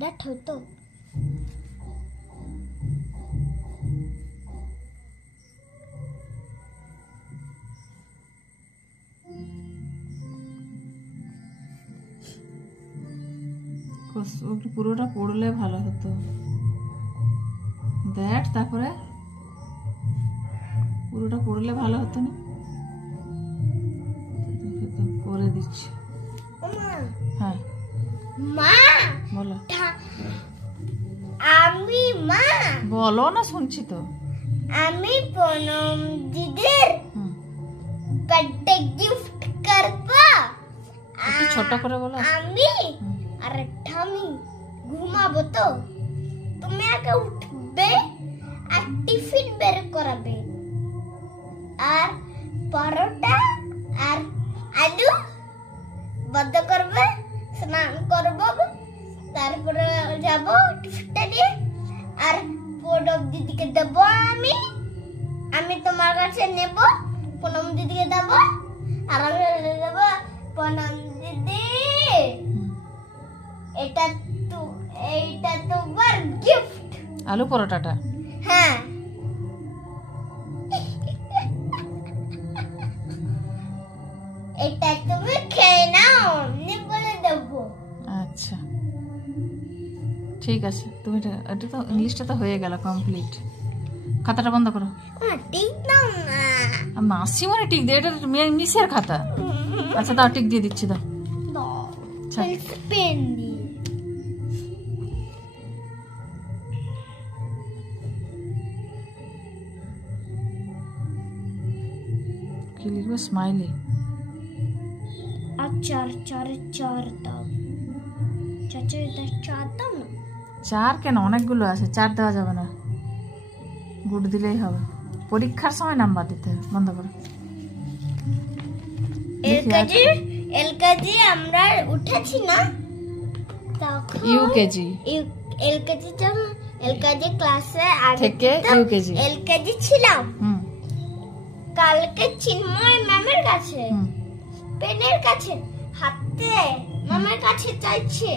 That হতো পুরোটা পড়লে ভালো হতো। দেখ তারপরে পুরোটা পড়লে ভালো হতো না? করে দিচ্ছি। হ্যাঁ মা বলো। আমি মা বলো না, শুনছি তো। আমি পুনম দিদির বার্থডে গিফট করব। একটু ছোট করে বলো। আমি আর আমি ঘুমাবো, তো তুমি আগে উঠবে আর টিফিন বের করাবে, আর পরোটা আর আলু বদ্ধ করবে, স্নান করবো, তারপরে যাব টিফিনটা নিয়ে, আর পুনম দিদিকে দেবো। আমি তোমার কাছে নেব, পুনম দিদিকে দেবো, আর আমি দেবো পুনম দিদি এটা তোমার গিফট। আলু পরোটাটা? হ্যাঁ। এটা তুমি খেয়ে নাও, আমি বলে দেবো। আচ্ছা ঠিক আছে, তুমি এটা তো ইংলিশটা তো হয়ে গেল কমপ্লিট। খাতাটা বন্ধ করো। টিক দাও না। মাসি মানে টিক দিয়ে, এটা মিসের খাতা। আচ্ছা দাও, টিক দিয়ে দিচ্ছি, দাও। পেন দিয়ে কি লিখবে? স্মাইলি। চার দাও। চার দাও না। চার কেন? অনেকগুলো আছে, চার দেওয়া যাবে না। গুড দিলেই হবে। পরীক্ষার সময় নাম্বার দিতে হবে। বন্ধ করো। এলকেজি আমরা উঠেছি না, তখন ইউকেজি এলকেজি ক্লাসে থেকে ইউকেজি এলকেজি ছিলাম। কালকে চিন্ময় ম্যামের কাছে পেনের কাছে হাতে ম্যামের কাছে চাইছে,